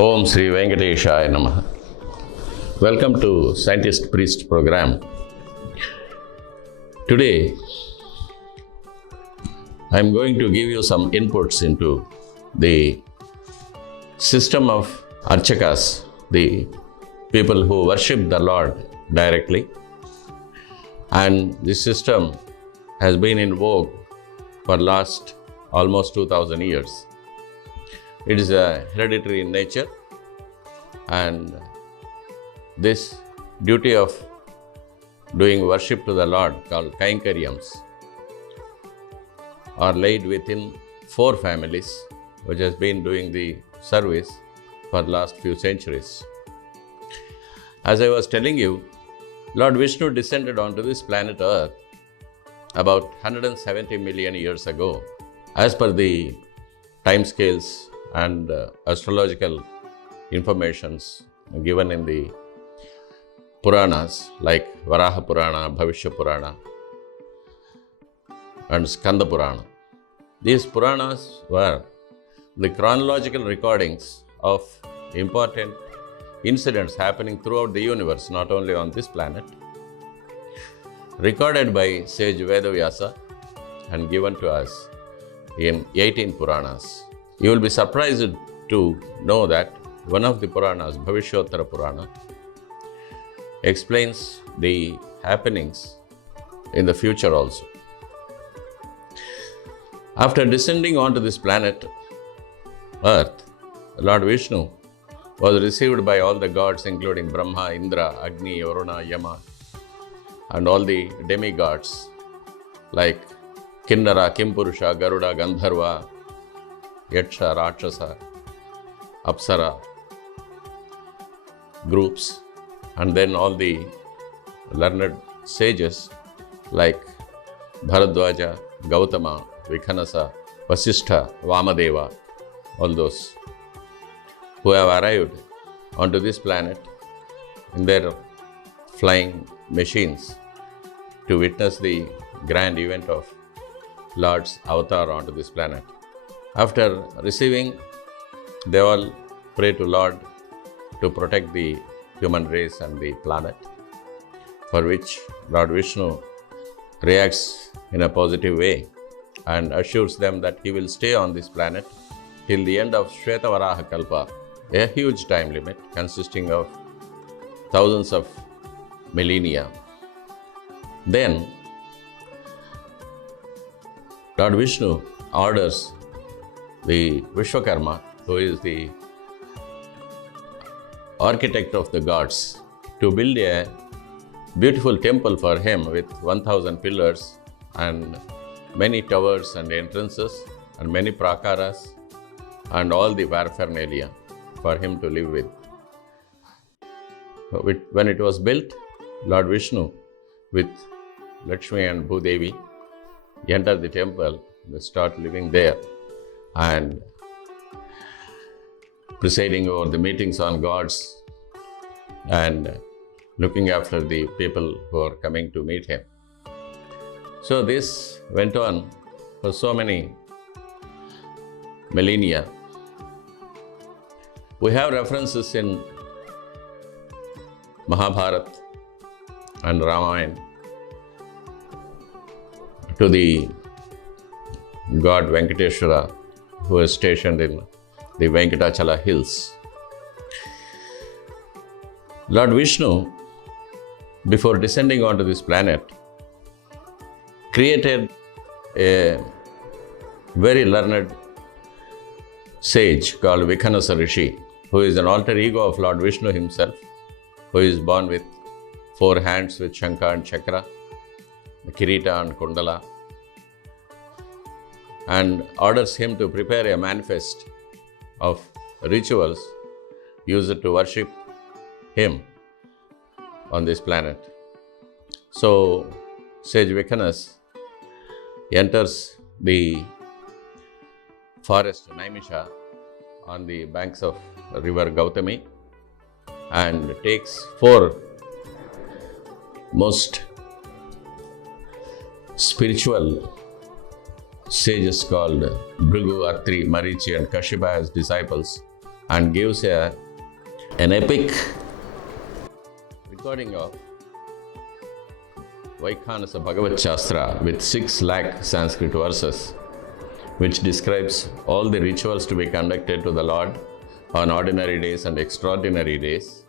Om Sri Venkateshaya Namaha. Welcome to Scientist Priest program. Today, I am going to give you some inputs into the system of Archakas, the people who worship the Lord directly. And this system has been in vogue for last almost 2000 years. It is hereditary in nature, and this duty of doing worship to the Lord, called Kainkaryams, are laid within 4 families which has been doing the service for the last few centuries. As I was telling you, Lord Vishnu descended onto this planet Earth about 170 million years ago. As per the timescales and astrological informations given in the Puranas like Varaha Purana, Bhavishya Purana and Skanda Purana. These Puranas were the chronological recordings of important incidents happening throughout the universe, not only on this planet, recorded by sage Vedavyasa and given to us in 18 Puranas. You will be surprised to know that one of the Puranas, Bhavishottara Purana, explains the happenings in the future also. After descending onto this planet Earth, Lord Vishnu was received by all the gods, including Brahma, Indra, Agni, Varuna, Yama, and all the demigods like Kinnara, Kimpurusha, Garuda, Gandharva, Yaksha, Rakshasa, Apsara groups, and then all the learned sages like Bharadwaja, Gautama, Vikhanasa, Vasishtha, Vamadeva, all those who have arrived onto this planet in their flying machines to witness the grand event of Lord's avatar onto this planet. After receiving, they all pray to Lord to protect the human race and the planet, for which Lord Vishnu reacts in a positive way and assures them that he will stay on this planet till the end of Shvetavaraha Kalpa, a huge time limit consisting of thousands of millennia. Then Lord Vishnu orders the Vishwakarma, who is the architect of the gods, to build a beautiful temple for him with 1000 pillars and many towers and entrances and many prakaras and all the paraphernalia for him to live with. When it was built, Lord Vishnu with Lakshmi and Bhudevi enter the temple, they start living there and presiding over the meetings on gods and looking after the people who are coming to meet him. So this went on for so many millennia. We have references in Mahabharata and Ramayana to the god Venkateshwara, who is stationed in the Venkatachala hills. Lord Vishnu, before descending onto this planet, created a very learned sage called Vikhanasa Rishi, who is an alter ego of Lord Vishnu himself, who is born with 4 hands with Shankha and Chakra, Kirita and Kundala, and orders him to prepare a manifest of rituals used to worship him on this planet. So sage Vikhanas enters the forest Naimisha on the banks of river Gautami and takes 4 most spiritual sages called Bhrigu, Atri, Marichi and Kashyapa as disciples and gives an epic recording of Vaikhanasa Bhagavat Shastra with 6 lakh Sanskrit verses, which describes all the rituals to be conducted to the Lord on ordinary days and extraordinary days,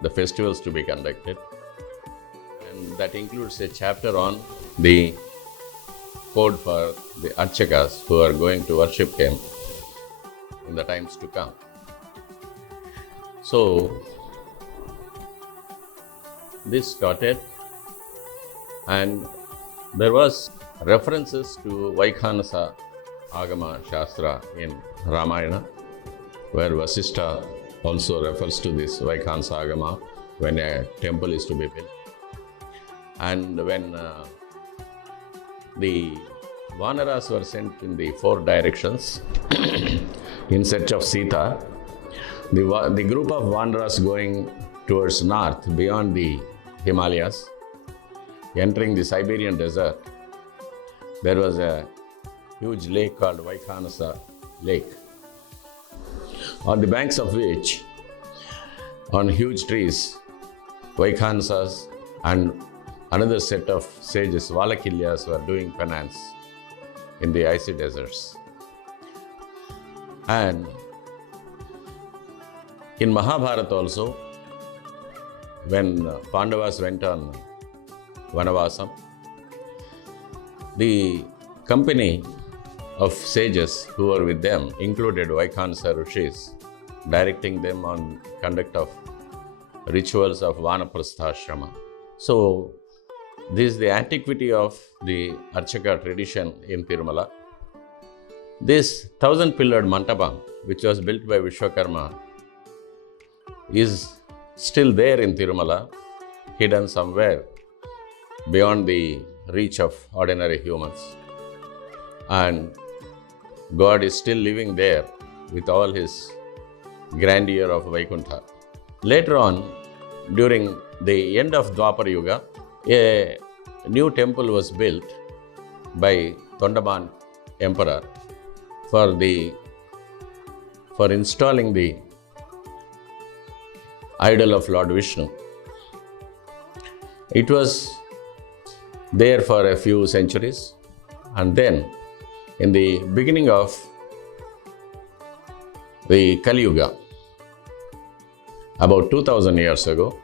the festivals to be conducted. And that includes a chapter on the code for the Archakas who are going to worship him in the times to come. So, this started, and there was references to Vaikhanasa Agama Shastra in Ramayana, where Vasishtha also refers to this Vaikhanasa Agama when a temple is to be built. And when the Vanaras were sent in the 4 directions in search of Sita, the group of Vanaras going towards north beyond the Himalayas, entering the Siberian desert, there was a huge lake called Vaikhanasa Lake, on the banks of which, on huge trees, Vaikhanasas and another set of sages, Valakilyas, were doing penance in the icy deserts. And in Mahabharata also, when Pandavas went on Vanavasam, the company of sages who were with them included Vaikhanasa Rishis, directing them on conduct of rituals of Vanaprastha. So, this is the antiquity of the Archaka tradition in Tirumala. This 1,000-pillared Mantapam, which was built by Vishwakarma, is still there in Tirumala, hidden somewhere beyond the reach of ordinary humans. And God is still living there with all his grandeur of Vaikuntha. Later on, during the end of Dwapara Yuga, a new temple was built by Tondaman Emperor for installing the idol of Lord Vishnu. It was there for a few centuries, and then in the beginning of the Kali Yuga, about 2000 years ago,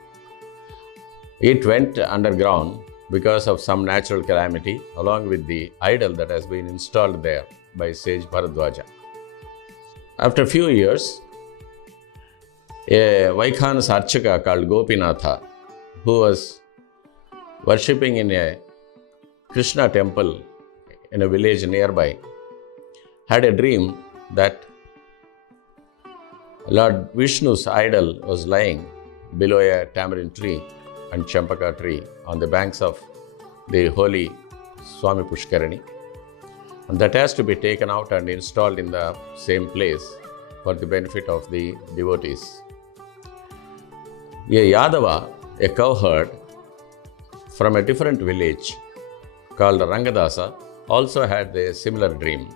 it went underground because of some natural calamity, along with the idol that has been installed there by sage Bharadwaja. After a few years, a Vaikhanasa Archaka called Gopinatha, who was worshipping in a Krishna temple in a village nearby, had a dream that Lord Vishnu's idol was lying below a tamarind tree and champaka tree on the banks of the holy Swami Pushkarani. And that has to be taken out and installed in the same place for the benefit of the devotees. A Yadava, a cowherd from a different village called Rangadasa, also had a similar dream.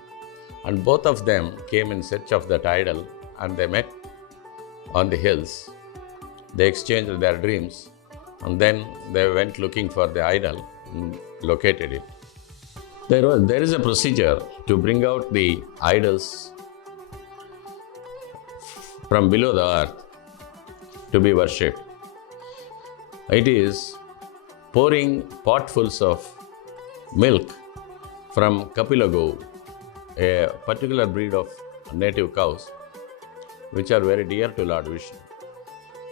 And both of them came in search of that idol, and they met on the hills. They exchanged their dreams, and then they went looking for the idol and located it. There is a procedure to bring out the idols from below the earth to be worshipped. It is pouring potfuls of milk from Kapila Gau, a particular breed of native cows, which are very dear to Lord Vishnu.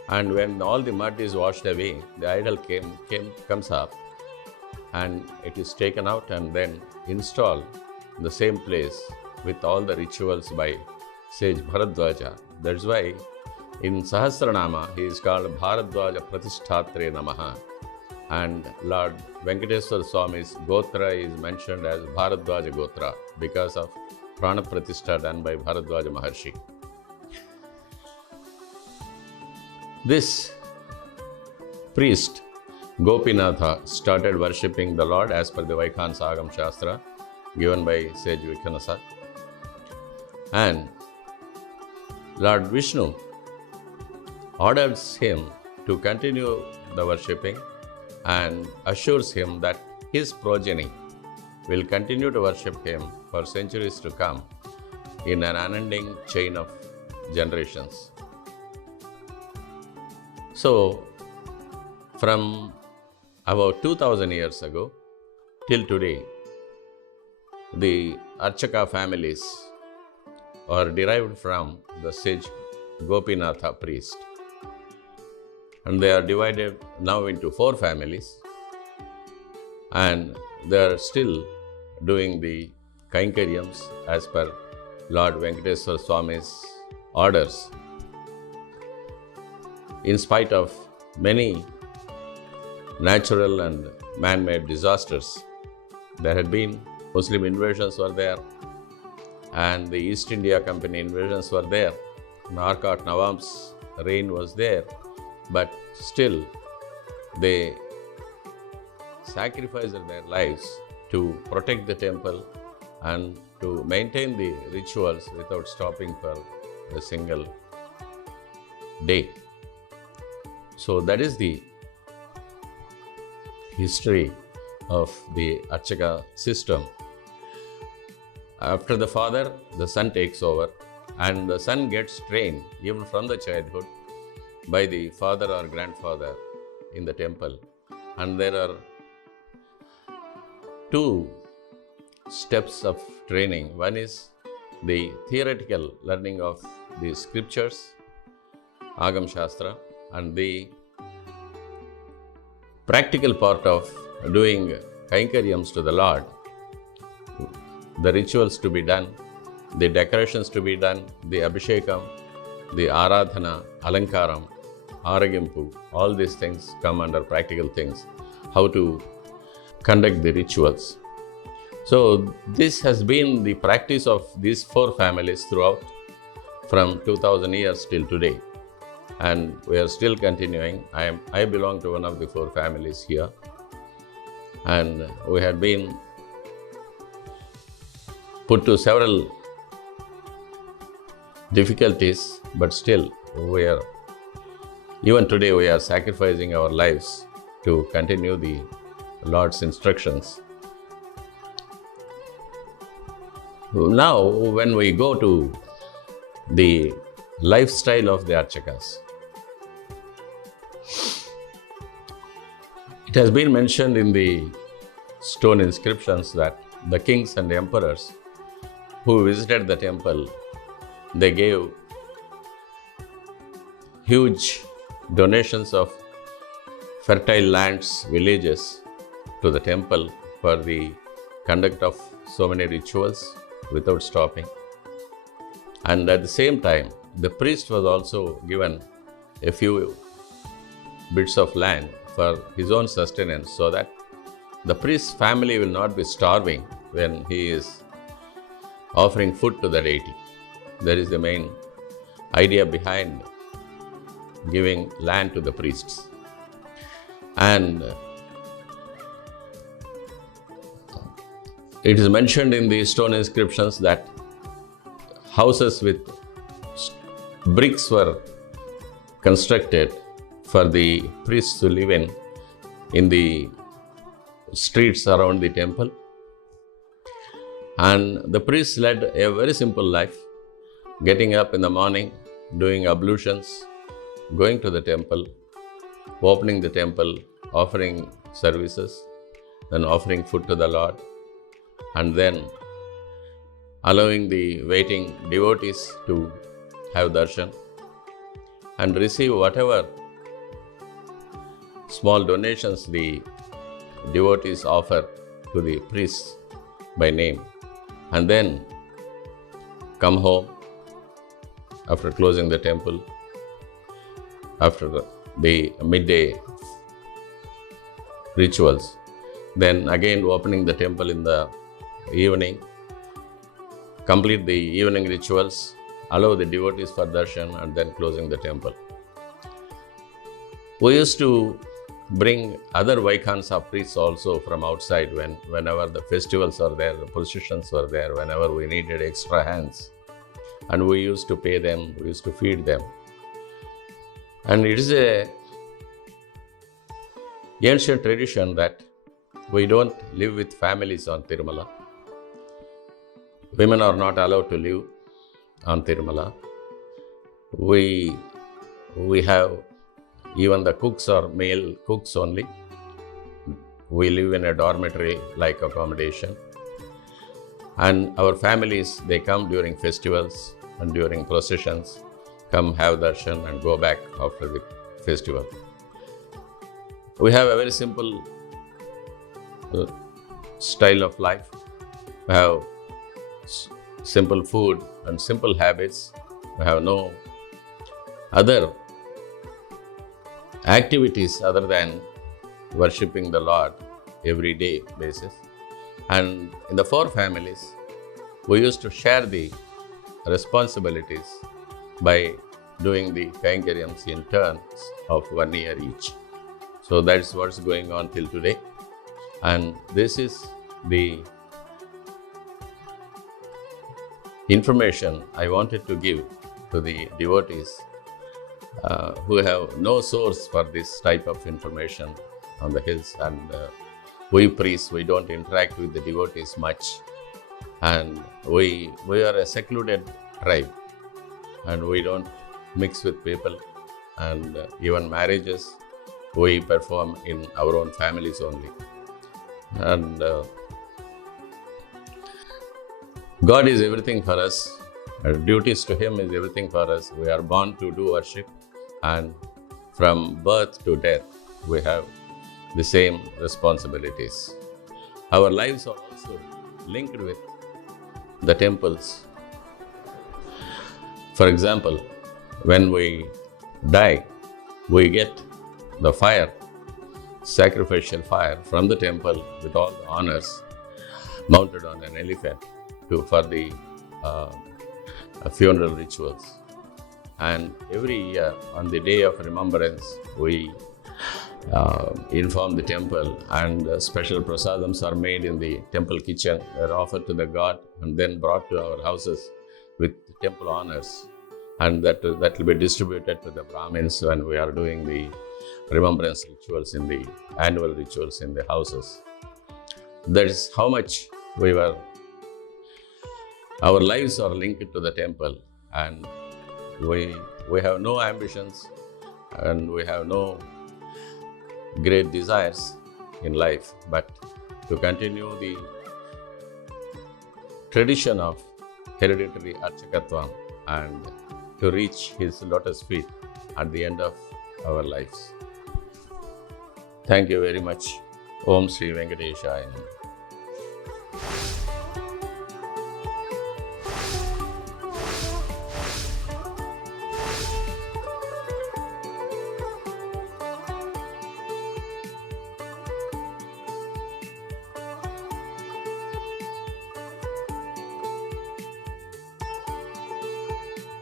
And when all the mud is washed away, the idol comes up, and it is taken out and then installed in the same place with all the rituals by sage Bharadwaja. That's why in Sahasranama he is called Bharadwaja Pratishthatre Namaha, and Lord Venkateswara Swami's Gotra is mentioned as Bharadwaja Gotra because of Prana Pratishtha done by Bharadwaja Maharshi. This priest, Gopinatha, started worshipping the Lord as per the Vaikhanasa Agam Shastra given by sage Vikhanasa. And Lord Vishnu orders him to continue the worshipping and assures him that his progeny will continue to worship him for centuries to come in an unending chain of generations. So, from about 2000 years ago till today, the Archaka families are derived from the sage Gopinatha priest. And they are divided now into 4 families, and they are still doing the Kainkaryams as per Lord Venkateswara Swami's orders. In spite of many natural and man-made disasters, there had been Muslim invasions were there, and the East India Company invasions were there. Arcot Nawab's reign was there, but still they sacrificed their lives to protect the temple and to maintain the rituals without stopping for a single day. So that is the history of the Archaka system. After the father, the son takes over, and the son gets trained even from the childhood by the father or grandfather in the temple. And there are 2 steps of training. One is the theoretical learning of the scriptures, Agam Shastra, and the practical part of doing Kainkaryams to the Lord, the rituals to be done, the decorations to be done, the Abhishekam, the Aradhana, Alankaram, Aragimpu, all these things come under practical things, how to conduct the rituals. So this has been the practice of these 4 families throughout from 2000 years till today, and we are still continuing. I belong to one of the 4 families here, and we had been put to several difficulties, but still even today we are sacrificing our lives to continue the Lord's instructions. Now, when we go to the lifestyle of the Archakas, it has been mentioned in the stone inscriptions that the kings and emperors who visited the temple, they gave huge donations of fertile lands, villages to the temple for the conduct of so many rituals without stopping. And at the same time, the priest was also given a few bits of land for his own sustenance, so that the priest's family will not be starving when he is offering food to the deity. That is the main idea behind giving land to the priests. And it is mentioned in the stone inscriptions that houses with bricks were constructed for the priests to live in the streets around the temple. And the priests led a very simple life, getting up in the morning, doing ablutions, going to the temple, opening the temple, offering services, then offering food to the Lord, and then allowing the waiting devotees to have darshan and receive whatever small donations the devotees offer to the priests by name, and then come home after closing the temple, after the midday rituals, then again opening the temple in the evening, complete the evening rituals, allow the devotees for darshan, and then closing the temple. We used to bring other Vaikhansa priests also from outside whenever the festivals are there, the processions were there, whenever we needed extra hands. and we used to pay them, we used to feed them. And it is a ancient tradition that we don't live with families on Tirumala. Women are not allowed to live on Tirumala. We have, even the cooks are male cooks only. We live in a dormitory-like accommodation. And our families, they come during festivals and during processions, come have darshan and go back after the festival. We have a very simple style of life. We have simple food and simple habits. We have no other activities other than worshipping the Lord every day basis. And in the four families, we used to share the responsibilities by doing the kainkariams in turns of 1 year each. So that's what's going on till today. And this is the information I wanted to give to the devotees who have no source for this type of information on the hills. And we priests, we don't interact with the devotees much. And we are a secluded tribe, and we don't mix with people. And even marriages, we perform in our own families only. And God is everything for us. Our duties to Him is everything for us. We are born to do worship, and from birth to death, we have the same responsibilities. Our lives are also linked with the temples. For example, when we die, we get the fire, sacrificial fire from the temple with all the honors, mounted on an elephant for the funeral rituals. And every year on the day of remembrance, we inform the temple, and special prasadams are made in the temple kitchen. They're offered to the god and then brought to our houses with temple honors. And that will be distributed to the Brahmins when we are doing the remembrance rituals in the annual rituals in the houses. That is how much our lives are linked to the temple, and we have no ambitions and we have no great desires in life, but to continue the tradition of hereditary Archakatvam and to reach His lotus feet at the end of our lives. Thank you very much. Om Sri Venkateshaya Namaha.